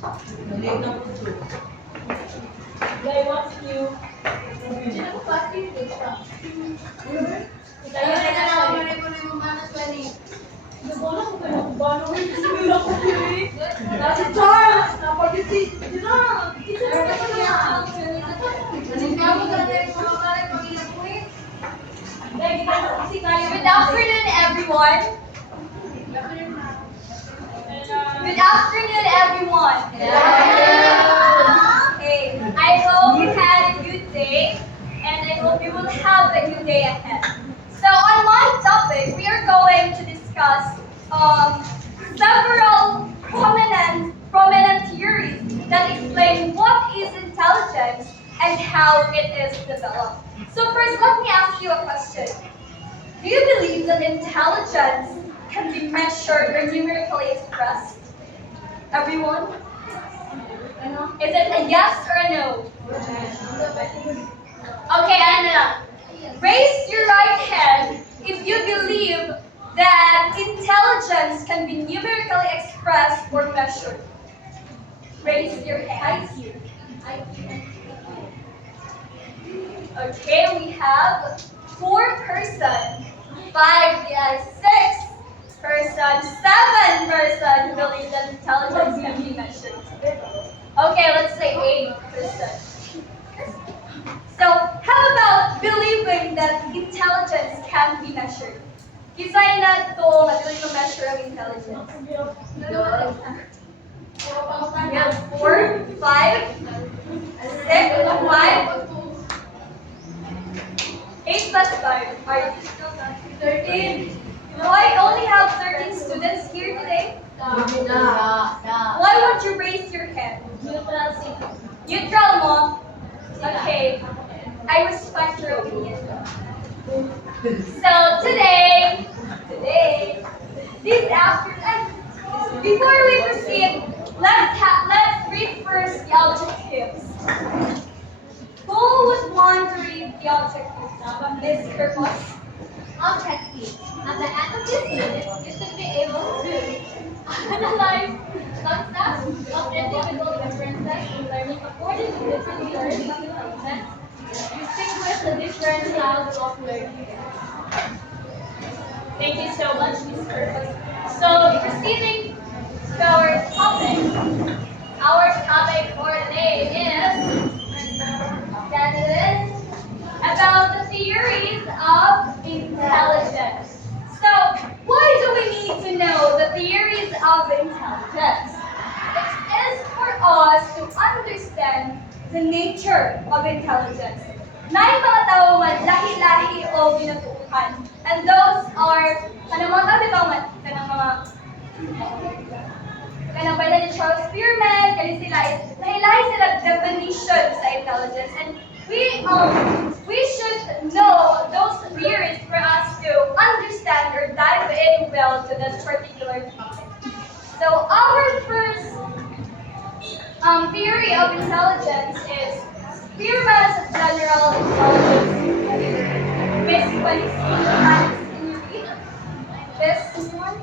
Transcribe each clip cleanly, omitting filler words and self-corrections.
Guy, what's new? Nagbola ko kayo ng bano. Sinula ko diri. Nasi Charles! Napagiti! Dito na! Kita na ka na! Good afternoon, everyone. Good afternoon, everyone. Hey, I hope you had a good day, and I hope you will have a good day ahead. So, on my topic, we are going to discuss several prominent theories that explain what is intelligence and how it is developed. So, first, let me ask you a question. Do you believe that intelligence can be measured or numerically expressed? Everyone? Is it a yes or a no? Okay, Anna. Raise your right hand if you believe that intelligence can be numerically expressed or measured. Raise your hand. Okay, we have 4 persons, 5, 6 persons, 7 persons who believe that intelligence can be measured. Okay, let's say 8%. So, how about believing that intelligence can be measured? Kisay na to, madali mo measure ang intelligence. Yeah, 4, 5, 6, 5, 8 plus 5. Are you still 13? No, I only have 13 students here today. Why won't you raise your hand? Neutral mo? Okay. I respect your opinion. So today, this afternoon, before we proceed, let's read first the objectives. Who would want to read the objectives? Ms. Kirkos? Objective. At the end of this unit, you should be able to analyze concepts of individual differences in learning according to different theories of intelligence, distinguish the different styles of learning. Thank you so much, Ms. Kirkos. So proceeding to our topic for today is about the theories of intelligence. So, why do we need to know the theories of intelligence? It is for us to understand the nature of intelligence. May mga tao man lahi-lahi o binatuuhan. And those are, kanang mga bitaw man, kanang by ni Charles Spearman, lahi-lahi sila definition sa intelligence. And we should know those theories for us to understand or dive in well to this particular topic. So our first theory of intelligence is Spearman's general intelligence theory. Miss, when you see the hands in your feet, this one?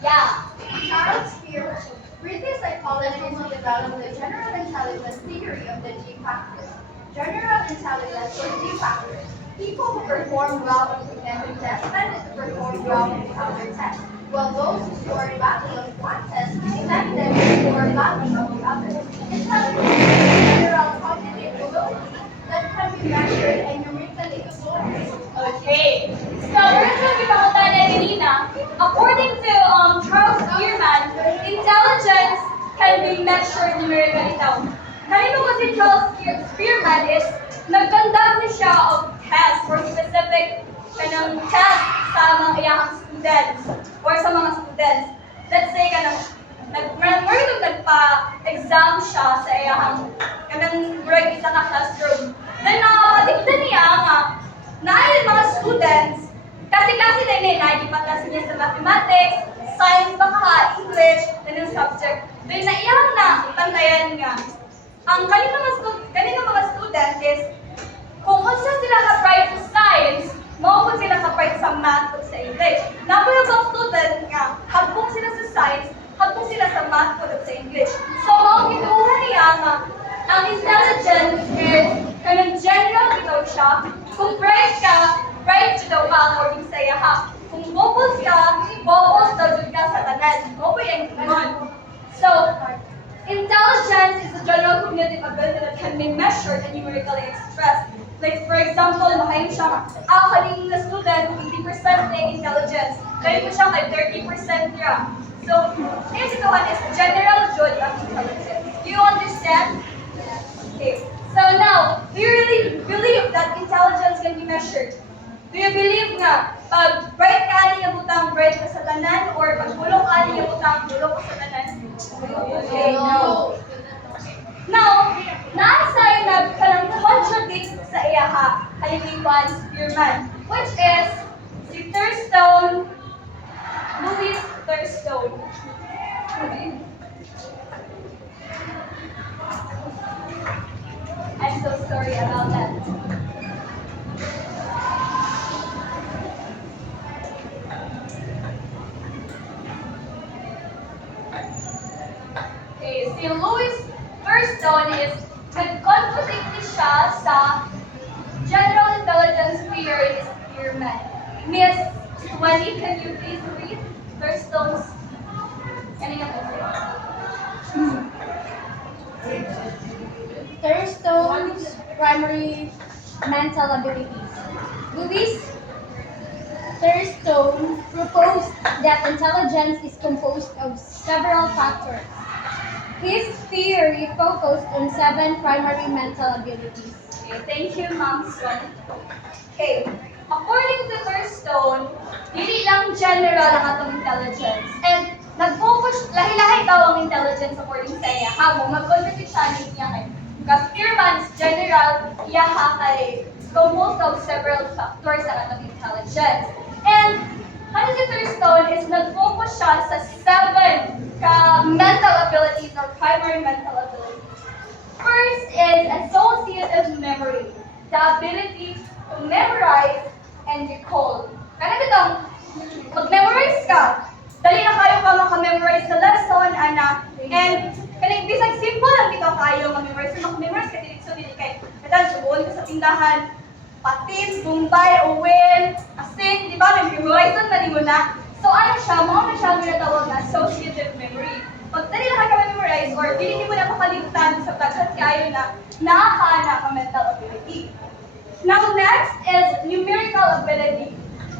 Yeah. Charles Spearman, British psychologist who developed the general intelligence theory of the G factors. General intelligence or G factors. People who perform well on academic tests tend to perform well in other tests, while those who score badly on one test tend to score badly on the other. Intelligence is a general cognitive ability that can be measured and numerically expressed. Okay. So, we're talking about that kanina. According to Charles Spearman, intelligence can be measured numerically daw. Kanino kasi Charles Spearman is nag-conduct na siya of tests or specific kanang test sa mga iyang students or sa mga students. Let's say kanang nagpa-exam siya sa iyang kanang break isa ka classroom. Then dikta niya nga na mga students kasi din nagipatlas niya sa mathematics, science baka English, ganung subject. Then iyang na pantayan nga ang kanina mga student is kung unsa sila ka-bright sa science, mao sila ka-bright sa math o sa English. Napo yung mga student nga, hagbong sila sa science, pa sila sa math ko sa English. So, mao gituuhan niya nga ang intelligence is kanang general bitaw siya. Kung bright ka, bright jud daw ka or bisaya ha. Kung bubbles ka, bubbles daw jud ka sa tanan. Mo ang common. So, intelligence is a general cognitive ability that can be measured and numerically expressed. Like for example, makain siya, kaning na student, 50% na intelligence. Kaya ko siya kay 30% niya. So, yung situahan is general jud ang intelligence. Do you understand? Okay. So now, do you really believe that intelligence can be measured? Do you believe nga, pag bright ka ani yung butang, bright ka sa tanan, or pag bulok ka ani yung butang, bulok ka sa tanan? Okay, no. Now, nasa na kanang contradict sa iyaha, kalimitan, spearman, which is si Thurstone, Louis Thurstone. Okay. I'm so sorry about that. Okay, si Louis Thurstone is nag-contradict siya sa general intelligence theory ni Spearman. Miss Wendy, can you please read Thurstone's? Kanina po sa'yo. Thurstone's primary mental abilities. Louis Thurstone proposed that intelligence is composed of several factors. His theory focused on 7 primary mental abilities. Okay, thank you, Ma'am Swan. Okay, according to Thurstone, dili lang general ang atong intelligence. And nag-focus, lahi-lahi daw ang intelligence according sa iya. Hamo, mag-contradict siya niya kay because Spearman is general, iyaha kay composed of several factors ang atong intelligence. And ano si Thurstone is nag-focus siya sa 7 mental abilities or primary mental abilities. First is associative memory, the ability to memorize and recall. Kana bitong mag-memorize ka, dali na kayo ka maka-memorize sa lesson, anak. And kaning bisag simple lang bitaw kayo ma-memorize. Maka-memorize ka dili so dili kay katan subuon ka sa tindahan. Patis, Bombay, Owen, asin, di ba? Memorize na nimo na. So ano siya, mga na siya ang ginatawag na associative memory. Pag dali na kayo memorize or dili mo na makalimutan sa taghat kayo na nakaka mental ability. Now next is numerical ability.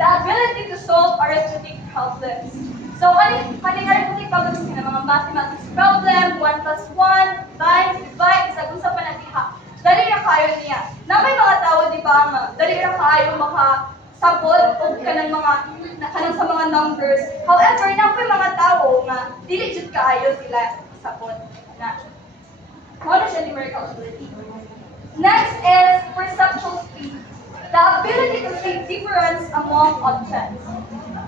The ability to solve arithmetic problems. So kaning arithmetic problems na mga mathematics problem, 1 plus 1, times, divide, sa pa na diha. Dali na kayo niya. Na may mga tao di ba nga, dali na kayo makasabot o kanang kanang sa mga numbers. However, na may mga tao nga dili jud kaayo sila sabot na. Ano siya numerical ability? Next is perceptual speed. The ability to see difference among objects.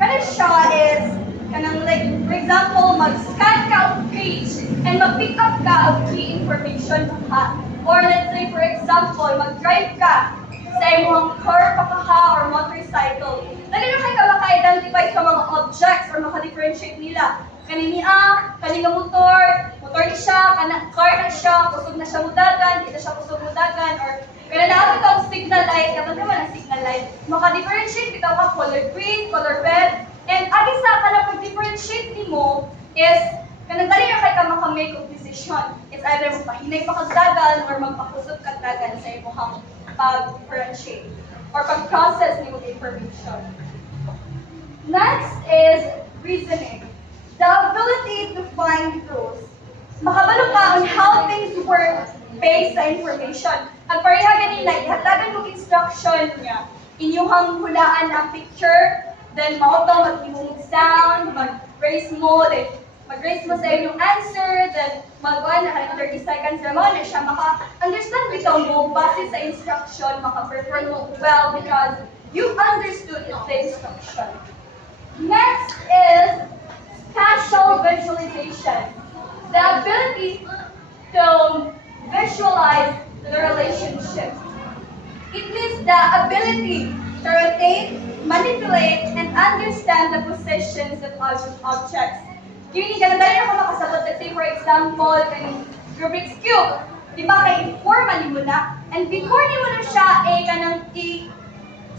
Kana siya is kanang like for example, mag-scan ka of page and mag-pick up ka of key information ha. Or let's say for example, mag-drive ka sa imong car pakaha or motorcycle. Dali na kayo maka-identify sa mga objects or maka-differentiate nila. Kaniniya, kaninga motor ni siya, car na siya, kusog na siya mudagan, dito siya kusog mudagan, or kaya naabot ang signal light, kapag naman ang signal light, maka-differentiate bitaw ka color green, color red, and agis sa ka na pag-differentiate nimo is kanang dali na kayo ka maka-make of decision. It's either magpahinay pa kagdagan or magpakusog kagdagan sa imong pag-differentiate or pag-process nimo information. Next is reasoning. The ability to find truth. Makabalo ka on how things work based sa information. Ang pareha ganina, ihatagan mo instruction niya. Inyuhang hulaan ang picture, then mautaw mag-imong sound, mag-raise mo, then mag-raise mo sa inyong answer, then mag-on na 30 seconds naman na siya maka-understand bitaw mo base sa instruction, maka-perform mo well because you understood the instruction. Next is spatial visualization. The ability to visualize the relationship. It means the ability to rotate, manipulate, and understand the positions of objects. Kini ganun dahil ako say for example, kaning Rubik's Cube. Di ba kay formally mo na? And before ni mo na siya,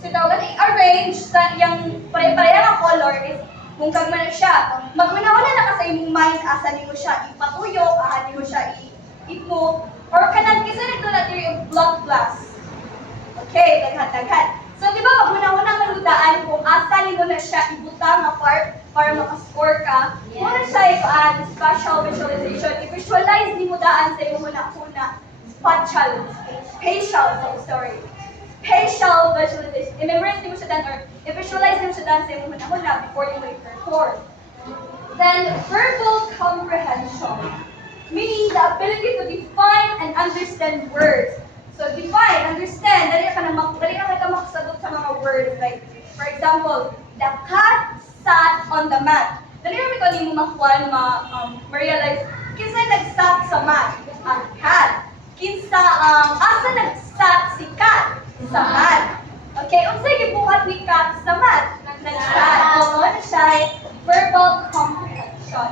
i-arrange sa yung pare-pareha nga color is kung kag man na siya. Maguna-una na ka sa imong mind, asa ni mo siya ipatuyo, asa ni mo siya i-move, or kanang kisa nito na theory of block class. Okay, daghan-daghan. So, di ba, maguna-una nga ludaan kung asa ni mo na siya ibutang na part para makascore ka. Muna siya spatial visualization. I-visualize ni mo daan sa imong una-una. Spatial visualization. I-memorize ni mo siya daan or i-visualize ni mo siya daan sa imong una-una before you will perform. Then, verbal comprehension. Meaning the ability to define and understand words. So define, understand, dali ka makasagot sa mga words. Like, for example, the cat sat on the mat. Dali naman ito ni mo makuha, ma-realize, kinsa nag-sat sa mat? Ang cat. Kinsa, asa nag-sat si cat? Sa mat. Okay, unsay gibuhat ni cat sa mat? Nag-sat. So, ano siya? Verbal comprehension.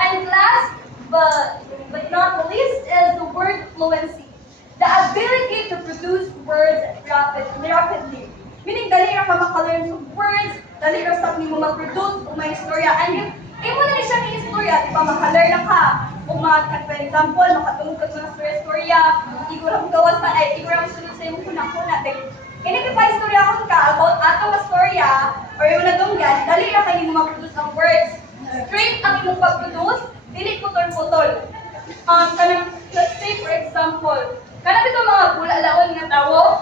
And last but not least is the word fluency. The ability to produce words rapidly. Meaning, dali ra ka maka-learn ng words, dali ra sa mo mag-produce kung may istorya. And imo na ni siya ng istorya, di ba, maka-learn na ka. Kung for example, makatungkod mga istorya, igor ang gawas na, igor ang sunod sa iyong kuna-kuna. Kini pa istorya ko ka about atong istorya, or yung nadunggan, dali ra ka mo mag-produce ang words. Straight ang imong pag-produce, dili putol-putol. Let's say for example, kanang dito mga bula-laon nga tawo,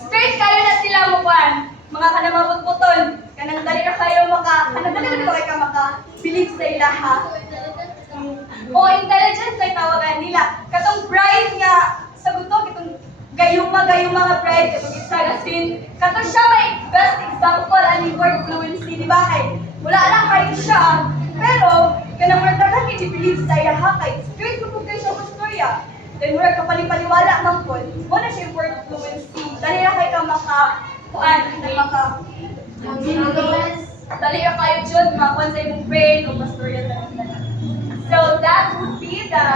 straight kayo na sila mo pan, mga kanamabot-buton, kanang dali na kayo kanang dali na kayo maka-believe sa ilaha. O intelligence na tawagan nila. Katong bride nga, sagot to, katong gayuma nga bride, katong isagasin, katong siya may best example ani word fluency, di ba kay? Wala lang kayo siya, pero kanang martagan i-believe sa ilaha kay, straight mo kayo siya sa storya. Then, mura kapalipaliwala man po, mo na siya word fluency. Dali na kayo dali na kayo dyan, makakuan sa imong brain, o mastorya na. So, that would be the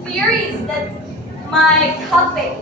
theories that my topic